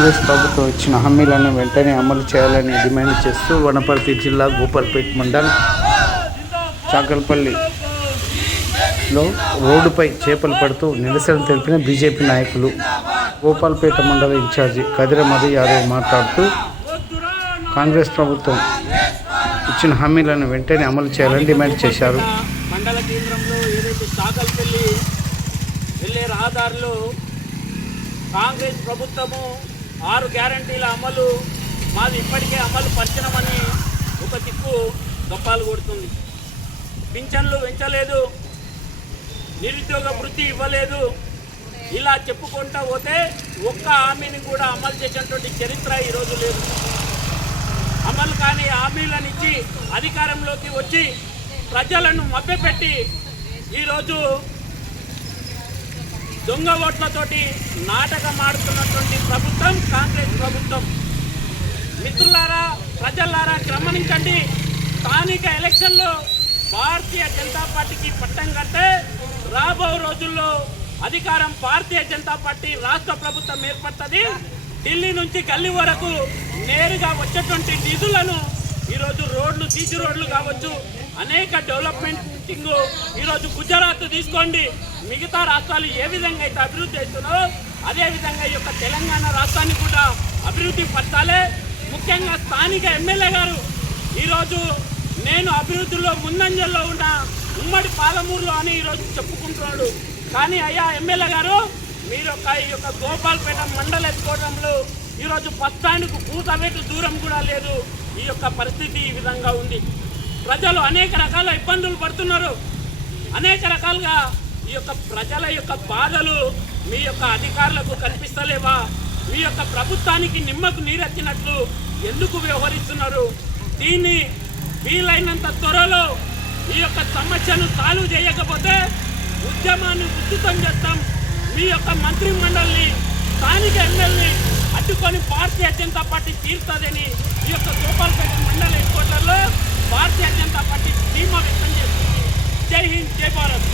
కాంగ్రెస్ ప్రభుత్వం ఇచ్చిన హామీలను వెంటనే అమలు చేయాలని డిమాండ్ చేస్తూ వనపర్తి జిల్లా గోపాల్పేట మండలం చాకల్పల్లిలో రోడ్డుపై చేపలు పడుతూ నిరసన తెలిపిన బీజేపీ నాయకులు. గోపాల్పేట మండల ఇన్ఛార్జి కదిర మధు యాదవ్ మాట్లాడుతూ కాంగ్రెస్ ప్రభుత్వం ఇచ్చిన హామీలను వెంటనే అమలు చేయాలని డిమాండ్ చేశారు. మండల కేంద్రంలో ఏదైతే చాకల్పల్లి వెళ్ళే రహదారిలో కాంగ్రెస్ ప్రభుత్వము 6 గ్యారంటీల అమలు మాది ఇప్పటికే అమలు పరిచనమని ఒక దిక్కు గప్పాలు కొడుతుంది. పింఛన్లు పెంచలేదు, నిరుద్యోగ వృత్తి ఇవ్వలేదు, ఇలా చెప్పుకుంటూ పోతే ఒక్క హామీని కూడా అమలు చేసినటువంటి చరిత్ర ఈరోజు లేదు. అమలు కాని హామీలను ఇచ్చి అధికారంలోకి వచ్చి ప్రజలను మభ్యపెట్టి ఈరోజు దొంగ ఓట్లతోటి నాటకం ఆడుతున్నటువంటి ప్రభుత్వం కాంగ్రెస్ ప్రభుత్వం. మిత్రులారా, ప్రజలారా గమనించండి. స్థానిక ఎలక్షన్లో భారతీయ జనతా పార్టీకి పట్టం కడితే రాబో రోజుల్లో అధికారం భారతీయ జనతా పార్టీ రాష్ట్ర ప్రభుత్వం ఏర్పడుతుంది. ఢిల్లీ నుంచి గల్లీ వరకు నేరుగా వచ్చేటువంటి నిధులను ఈరోజు రోడ్లు, సీసీ రోడ్లు కావచ్చు, అనేక డెవలప్మెంటింగ్ ఈరోజు గుజరాత్ తీసుకోండి, మిగతా రాష్ట్రాలు ఏ విధంగా అయితే అభివృద్ధి చేస్తున్నారో అదేవిధంగా ఈ యొక్క తెలంగాణ రాష్ట్రాన్ని కూడా అభివృద్ధి పరచాలి. ముఖ్యంగా స్థానిక ఎమ్మెల్యే గారు ఈరోజు నేను అభివృద్ధిలో ముందంజల్లో ఉన్న ఉమ్మడి పాలమూరులో అని ఈరోజు చెప్పుకుంటున్నాడు. కానీ అయ్యా ఎమ్మెల్యే గారు, మీరు ఈ యొక్క గోపాల్పేట మండల ఎత్తుకోవడంలో ఈరోజు బస్ స్టాండ్కు కూతవేటు దూరం కూడా లేదు. ఈ యొక్క పరిస్థితి ఈ విధంగా ఉంది. ప్రజలు అనేక రకాల ఇబ్బందులు పడుతున్నారు. అనేక రకాలుగా ఈ యొక్క ప్రజల యొక్క బాధలు మీ యొక్క అధికారులకు కనిపిస్తలేవా? మీ యొక్క ప్రభుత్వానికి నిమ్మకు నీరెత్తినట్లు ఎందుకు వ్యవహరిస్తున్నారు? దీన్ని వీలైనంత త్వరలో ఈ యొక్క సమస్యను సాల్వ్ చేయకపోతే ఉద్యమాన్ని ఉధృతం చేస్తాం. మీ యొక్క మంత్రి మండలిని, స్థానిక ఎమ్మెల్యేని అడ్డుకొని భారతీయ జనతా పార్టీ తీరుతుందని ఈ యొక్క గోపాల్పేట మండల హెడ్ క్వార్టర్లో భారతీయ జనతా పార్టీ ధీమా వ్యక్తం చేస్తుంది. జై హింద్, జై భారత్.